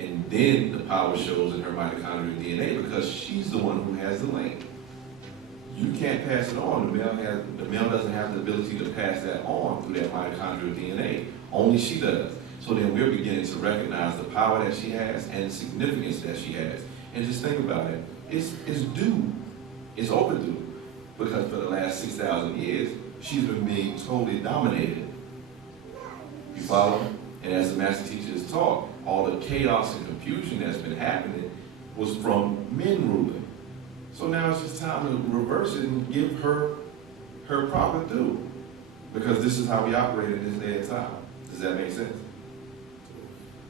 And then the power shows in her mitochondrial DNA because she's the one who has the link. You can't pass it on. The male doesn't have the ability to pass that on through that mitochondrial DNA. Only she does. So then we're beginning to recognize the power that she has and the significance that she has. And just think about it. It's due. It's overdue. Because for the last 6,000 years, she's been being totally dominated. You follow? And as the master teacher has taught, all the chaos and confusion that's been happening was from men ruling. So now it's just time to reverse it and give her her proper due. Because this is how we operate in this day and time. Does that make sense?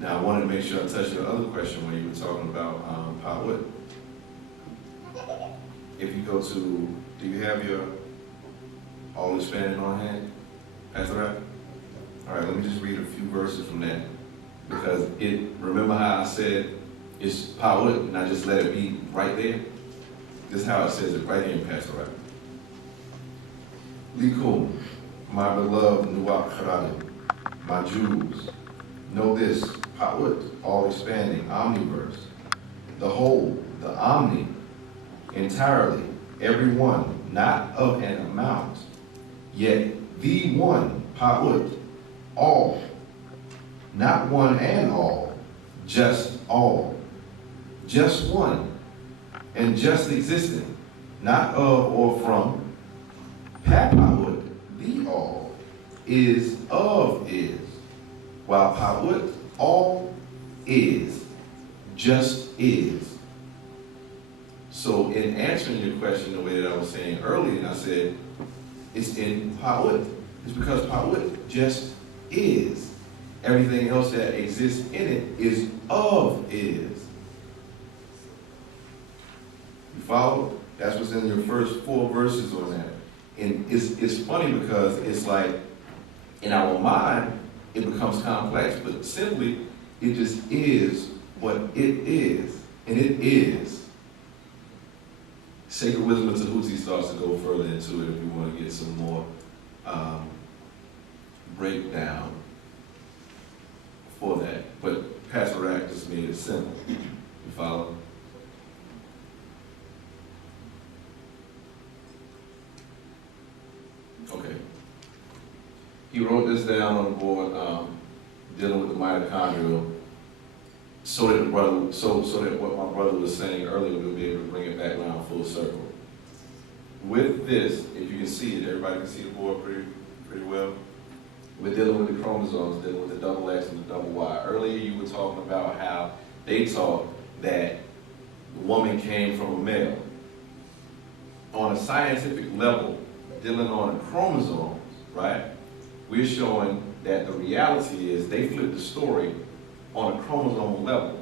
Now I wanted to make sure I touched your other question when you were talking about Pawut. If you go to, do you have your all expanded on hand? That's right. All right, let me just read a few verses from that. Because remember how I said it's Pawut and I just let it be right there? This is how it says it right here in Pastor Right. Likum, my beloved Wu-nuwaupu, my jewels, know this, Pawut, all expanding, omniverse, the whole, the omni, entirely, every one, not of an amount, yet the one, Pawut, all, not one and all, just all, just one, and just existing, not of or from, Pawut, the all, is of is, while Pawut, all is, just is. So in answering your question the way that I was saying earlier, and I said, it's in Pawut. It's because Pawut just is. Everything else that exists in it is of is. You follow? That's what's in your first 4 verses on that. And it's funny because it's like, in our mind, it becomes complex, but simply, it just is what it is. And it is. Sacred Wisdom of Tahuti starts to go further into it if we want to get some more breakdown for that. But Pastor Rack just made it simple. You follow? Okay. He wrote this down on the board, dealing with the mitochondrial, so that what my brother was saying earlier, we'll be able to bring it back around full circle. With this, if you can see it, everybody can see the board pretty well. We're dealing with the chromosomes, dealing with the double X and the double Y. Earlier you were talking about how they taught that the woman came from a male. On a scientific level, dealing on the chromosomes, right? We're showing that the reality is they flipped the story on a chromosomal level,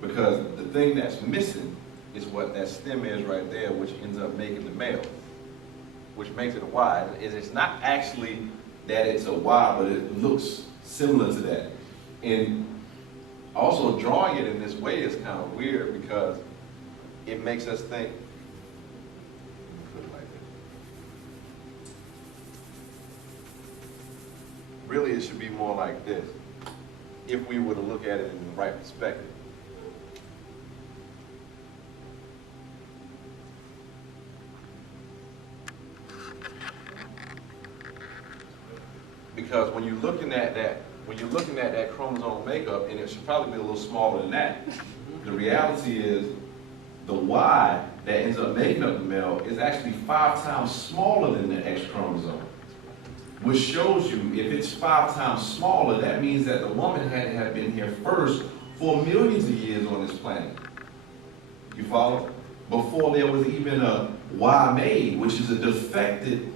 because the thing that's missing is what that stem is right there, which ends up making the male, which makes it a Y. It's not actually that it's a Y, but it looks similar to that. And also drawing it in this way is kind of weird because it makes us think, put it like this. Really, it should be more like this, if we were to look at it in the right perspective. Because when you're looking at that chromosome makeup, and it should probably be a little smaller than that, the reality is the Y that ends up making up the male is actually 5 times smaller than the X chromosome. Which shows you, if it's 5 times smaller, that means that the woman had to have been here first for millions of years on this planet. You follow? Before there was even a Y made, which is a defected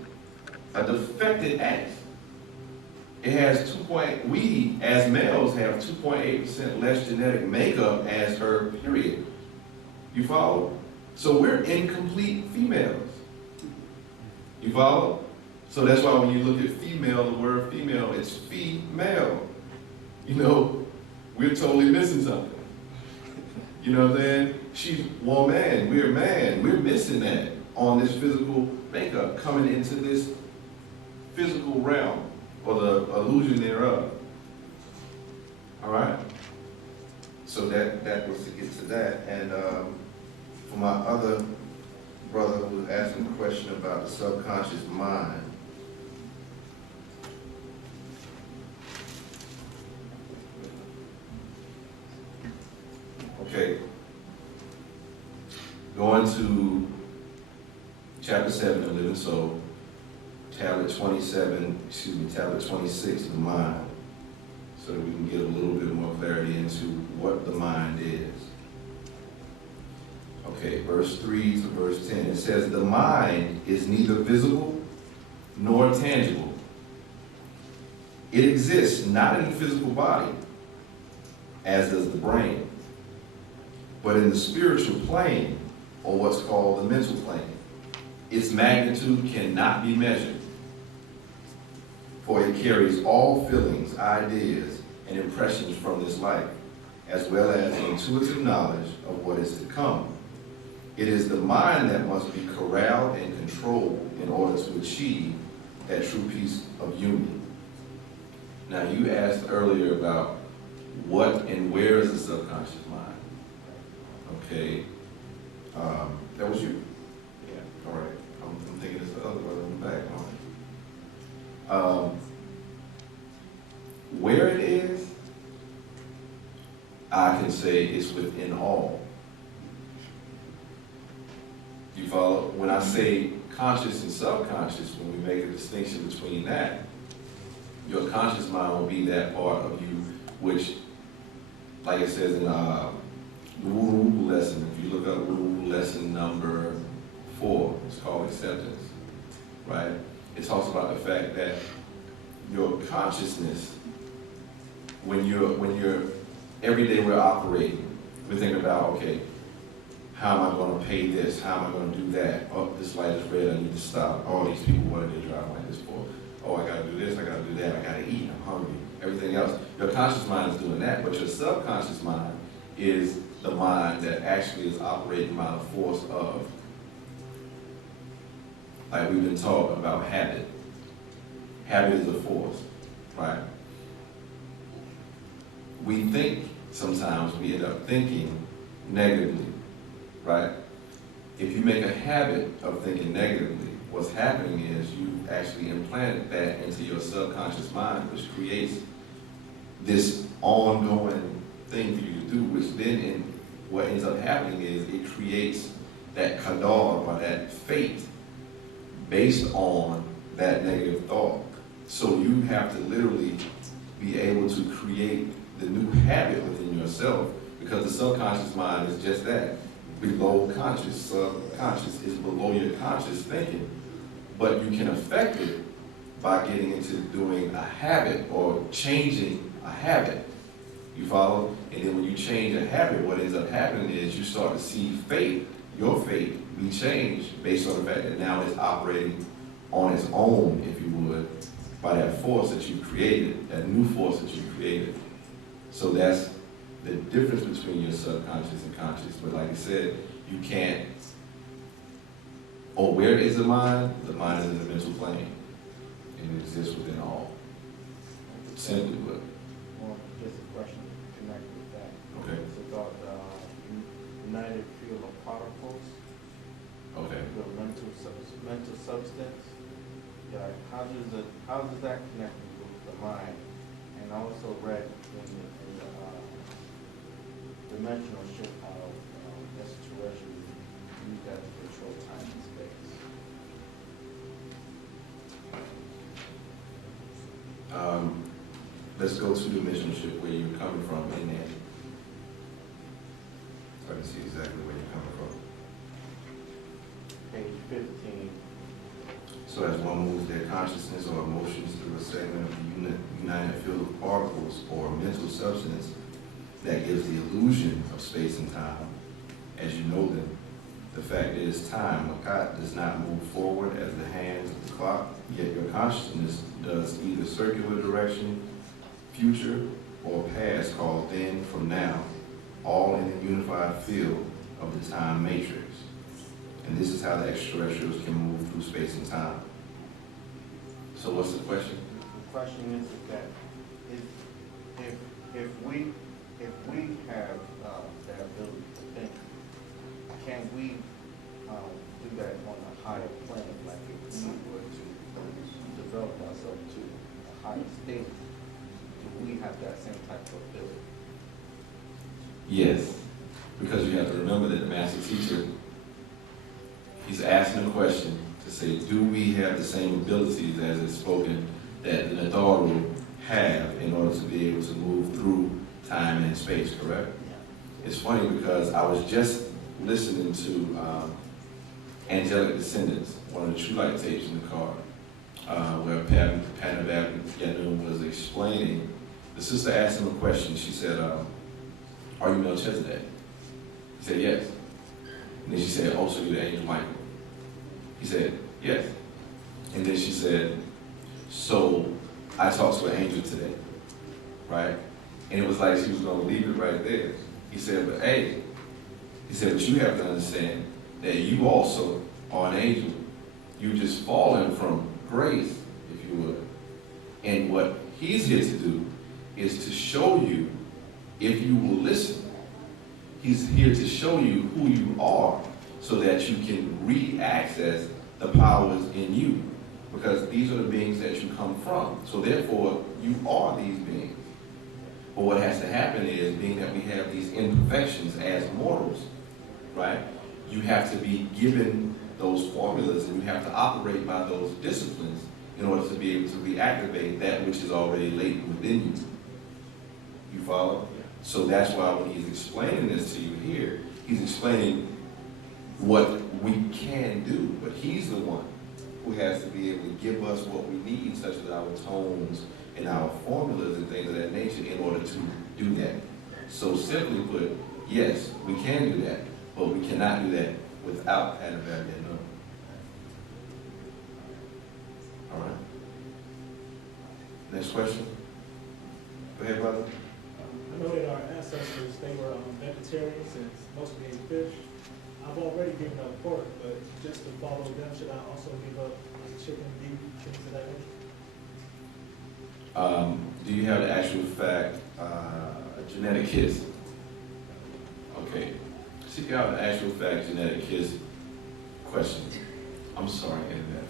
X. It has we as males have 2.8% less genetic makeup as her, period. You follow? So we're incomplete females. You follow? So that's why when you look at female, the word female, it's female. You know, we're totally missing something. You know what I'm saying? She's woman, we're missing that on this physical makeup, coming into this physical realm, or the illusion thereof. All right? So that was to get to that. And for my other brother who was asking a question about the subconscious mind, okay, going to chapter 7 of Living Soul, tablet 26 of the mind, so that we can get a little bit more clarity into what the mind is. Okay, verse 3 to verse 10, it says, the mind is neither visible nor tangible. It exists not in the physical body, as does the brain, but in the spiritual plane, or what's called the mental plane. Its magnitude cannot be measured, for it carries all feelings, ideas, and impressions from this life, as well as intuitive knowledge of what is to come. It is the mind that must be corralled and controlled in order to achieve that true peace of union. Now, you asked earlier about what and where is the subconscious mind. Okay, that was you. Yeah. All right. I'm thinking it's the other one in the back. Where it is, I can say it's within all. You follow? When I say conscious and subconscious, when we make a distinction between that, your conscious mind will be that part of you which, like it says in the Wu-nuwaupu lesson, if you look up Wu-nuwaupu lesson number 4, it's called acceptance, right? It talks about the fact that your consciousness, when you're every day we're operating, we're thinking about, okay, how am I going to pay this? How am I going to do that? Oh, this light is red, I need to stop. All these people, what are they driving like this for? Oh, I got to do this, I got to do that, I got to eat, I'm hungry, everything else. Your conscious mind is doing that, but your subconscious mind is the mind that actually is operating by the force of, like we've been taught about habit. Habit is a force, right? We think, sometimes we end up thinking negatively, right? If you make a habit of thinking negatively, what's happening is you actually implanted that into your subconscious mind, which creates this ongoing thing for you to do, which then what ends up happening is it creates that qadar, or that fate, based on that negative thought. So you have to literally be able to create the new habit within yourself, because the subconscious mind is just that, below conscious. Subconscious is below your conscious thinking, but you can affect it by getting into doing a habit or changing a habit. You follow? And then when you change a habit, what ends up happening is you start to see fate, your fate, be changed based on the fact that now it's operating on its own, if you would, by that force that you created, that new force that you created. So that's the difference between your subconscious and conscious. But like I said, you can't, where is the mind? The mind is in the mental plane, and it exists within all. Simply put. Well, just a question connected with that. Okay. It's about united field of particles. Okay. The mental substance. Yeah. How does that connect with the mind? And I also read in the dimensional shift how extraterrestrials use that to control time and space. Let's go to the dimensional shift where you're coming from in there. So I can see exactly where you're coming from. Page 15. So as one moves their consciousness or emotions through a segment of the united field of particles or mental substance that gives the illusion of space and time, as you know them, the fact is time, Makat, does not move forward as the hands of the clock, yet your consciousness does either circular direction, future, or past, called then from now, all in the unified field of the time matrix. And this is how the extraterrestrials can move through space and time. So what's the question? The question is that if we have we do that on a higher plane, like if we were to develop ourselves to a higher state, do we have that same type of ability? Yes, because you have to remember that the master teacher, he's asking a question to say, do we have the same abilities as is spoken that the Natharu have in order to be able to move through time and space, correct? It's funny because I was just listening to Angelic Descendants, one of the True Light tapes in the car, where Panabab Yanun was explaining. The sister asked him a question. She said, are you Melchizedek? He said, yes. And then she said, oh, so you're the angel Michael? He said, yes. And then she said, so I talked to an angel today, right? And it was like she was going to leave it right there. He said, but hey, he said, but you have to understand that you also are an angel. You just fallen from grace, if you would. And what he's here to do is to show you, if you will listen, he's here to show you who you are so that you can re-access the powers in you. Because these are the beings that you come from. So therefore, you are these beings. But what has to happen is, being that we have these imperfections as mortals, right? You have to be given those formulas and you have to operate by those disciplines in order to be able to reactivate that which is already latent within you. You follow? So that's why when he's explaining this to you here, he's explaining what we can do, but he's the one who has to be able to give us what we need, such as our tones and our formulas and things of that nature, in order to do that. So simply put, yes, we can do that, but we cannot do that without Panabab Yanun. All right. Next question. Go ahead, brother. I know that our ancestors, they were vegetarians and mostly ate fish. I've already given up pork, but just to follow them, should I also give up chicken, beef, things of that nature? Do you have the actual fact, genetic kiss? Okay. Seek out the actual fact genetic kiss question. I'm sorry, internet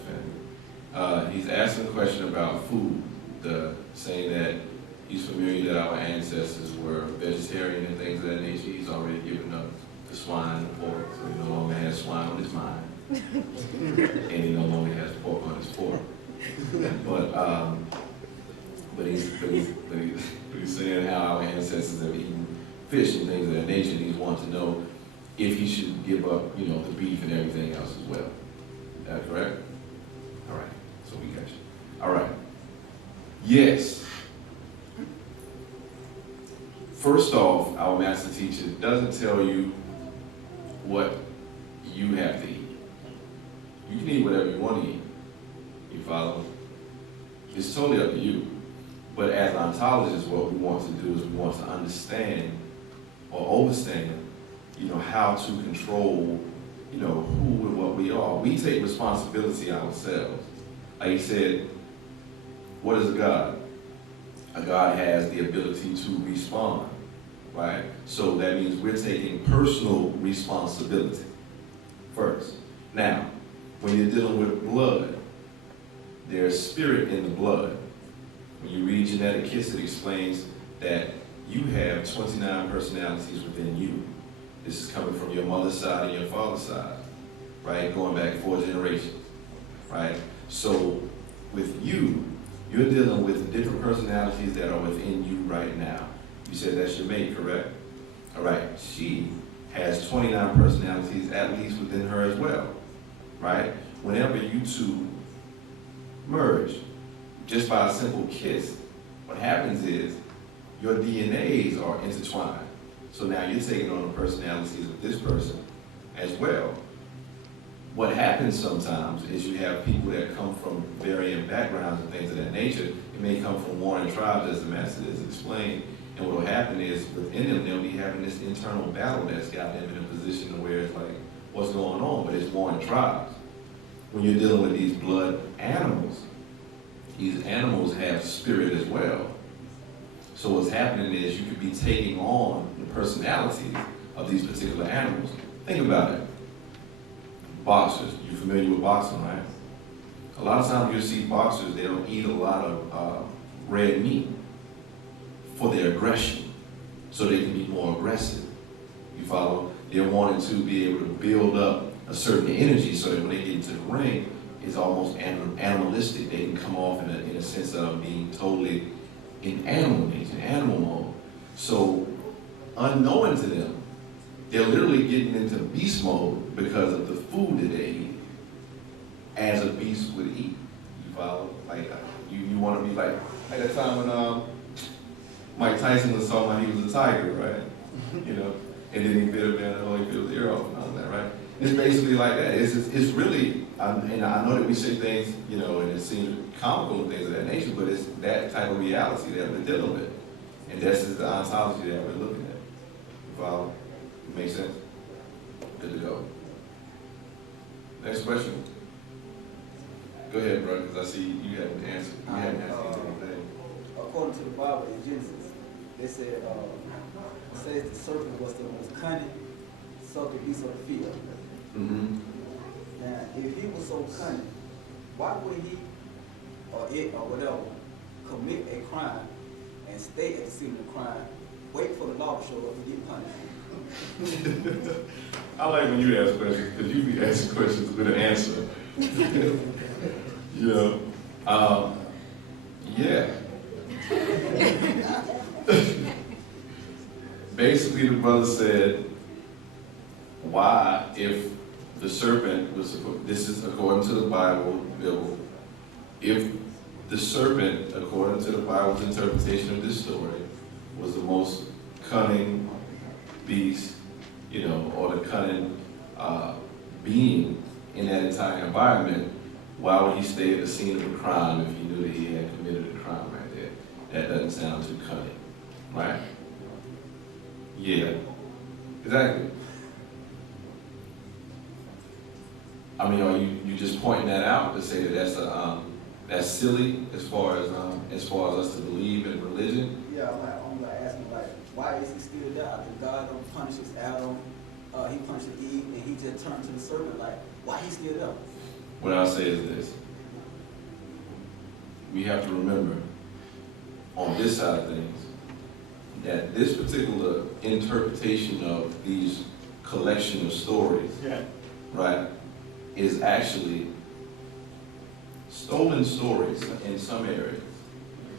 family. He's asking a question about food, saying that he's familiar that our ancestors were vegetarian and things of that nature. He's already given up the swine and the pork, so he no longer has swine on his mind. And he no longer has pork on his fork. But he's saying how our ancestors have eaten fish and things of that nature, and he's wanting to know if he should give up, the beef and everything else as well. Is that correct? All right, so we got you. All right. Yes. First off, our master teacher doesn't tell you what you have to eat. You can eat whatever you want to eat. You follow? It's totally up to you. But as ontologists, what we want to do is we want to understand or overstand, how to control, who and what we are. We take responsibility ourselves. Like he said, what is a God? A God has the ability to respond, right? So that means we're taking personal responsibility first. Now, when you're dealing with blood, there's spirit in the blood. When you read Genetic Kiss, it explains that you have 29 personalities within you. This is coming from your mother's side and your father's side, right? Going back 4 generations, right? So with you, you're dealing with different personalities that are within you right now. You said that's your mate, correct? All right, she has 29 personalities at least within her as well, right? Whenever you two merge, just by a simple kiss, what happens is your DNAs are intertwined. So now you're taking on the personalities of this person as well. What happens sometimes is you have people that come from varying backgrounds and things of that nature. It may come from warring tribes, as the master has explained. And what will happen is within them, they'll be having this internal battle that's got them in a position where it's like, what's going on? But it's warring tribes. When you're dealing with these blood animals, these animals have spirit as well. So what's happening is you could be taking on the personalities of these particular animals. Think about it. boxers. You familiar with boxing, right? A lot of times you see boxers, they don't eat a lot of red meat for their aggression, so they can be more aggressive. You follow? They're wanting to be able to build up a certain energy so that when they get into the ring, it's almost animalistic. They can come off in a sense of being totally in animal nature, animal mode. So unknowing to them, they're literally getting into beast mode because of the food that they eat, as a beast would eat. You follow? Like you want to be like that time when Mike Tyson was talking about he was a tiger, right? You know, and then he bit a man and only bit his ear off and all that, right? It's basically like that. It's really, and I know that we say things, you know, and it seems comical and things of that nature, but it's that type of reality that we're dealing with, and that's just the ontology that we're looking at. You follow? Make sense? Good to go. Next question. Go ahead, brother, because I see you haven't answered. You haven't answered anything. According to the Bible in Genesis, it says the serpent was the most cunning subject beast of the field. Mm-hmm. Now, if he was so cunning, why would he, or it, or whatever, commit a crime and stay at the scene of the crime, wait for the law to show up and get punished? I like when you ask questions, because you be asking questions with an answer. You know, yeah. Basically, the brother said, why, if the serpent was, this is according to the Bible, if the serpent, according to the Bible's interpretation of this story, was the most cunning beast, you know, or the cunning being in that entire environment, why would he stay at the scene of a crime if he knew that he had committed a crime right there? That doesn't sound too cunning, right? Yeah, exactly. I mean, are you just pointing that out to say that that's silly as far as us to believe in religion? Yeah, I'm like asking, like, why is he still there? After God don't punishes Adam, he punished Eve, and he just turned to the serpent. Like, why he still there? What I'll say is this. We have to remember, on this side of things, that this particular interpretation of these collection of stories, right, is actually stolen stories in some areas.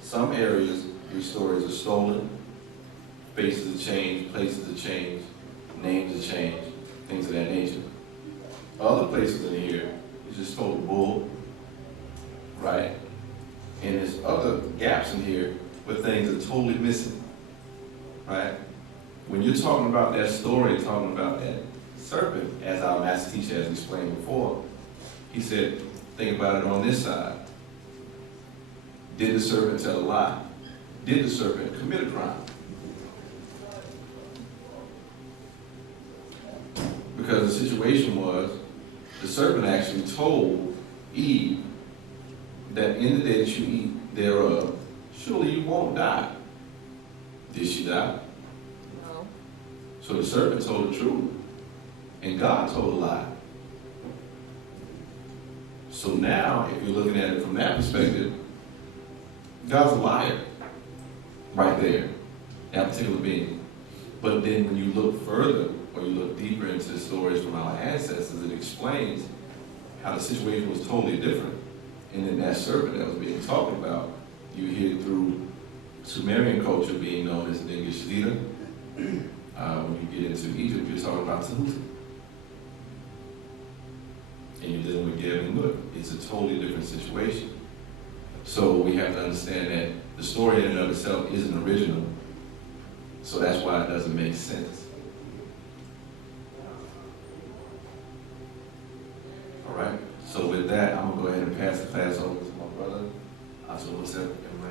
Some areas, these stories are stolen, faces are changed, places are changed, names are changed, things of that nature. Other places in here, it's just total bull, right? And there's other gaps in here where things are totally missing, right? When you're talking about that story, talking about that serpent, as our master teacher has explained before, he said, think about it on this side. Did the serpent tell a lie? Did the serpent commit a crime? Because the situation was, the serpent actually told Eve that in the day that you eat thereof, surely you won't die. Did she die? No. So the serpent told the truth, and God told a lie. So now, if you're looking at it from that perspective, God's a liar right there, that particular being. But then when you look further, or you look deeper into stories from our ancestors, it explains how the situation was totally different. And then that serpent that was being talked about, you hear through Sumerian culture being known as Ningishzida. When you get into Egypt, you're talking about Tahuti. And you're dealing with Geb and Mut. It's a totally different situation. So we have to understand that the story in and of itself isn't original. So that's why it doesn't make sense. All right? So with that, I'm going to go ahead and pass the class over to my brother, Wu-Sabat, and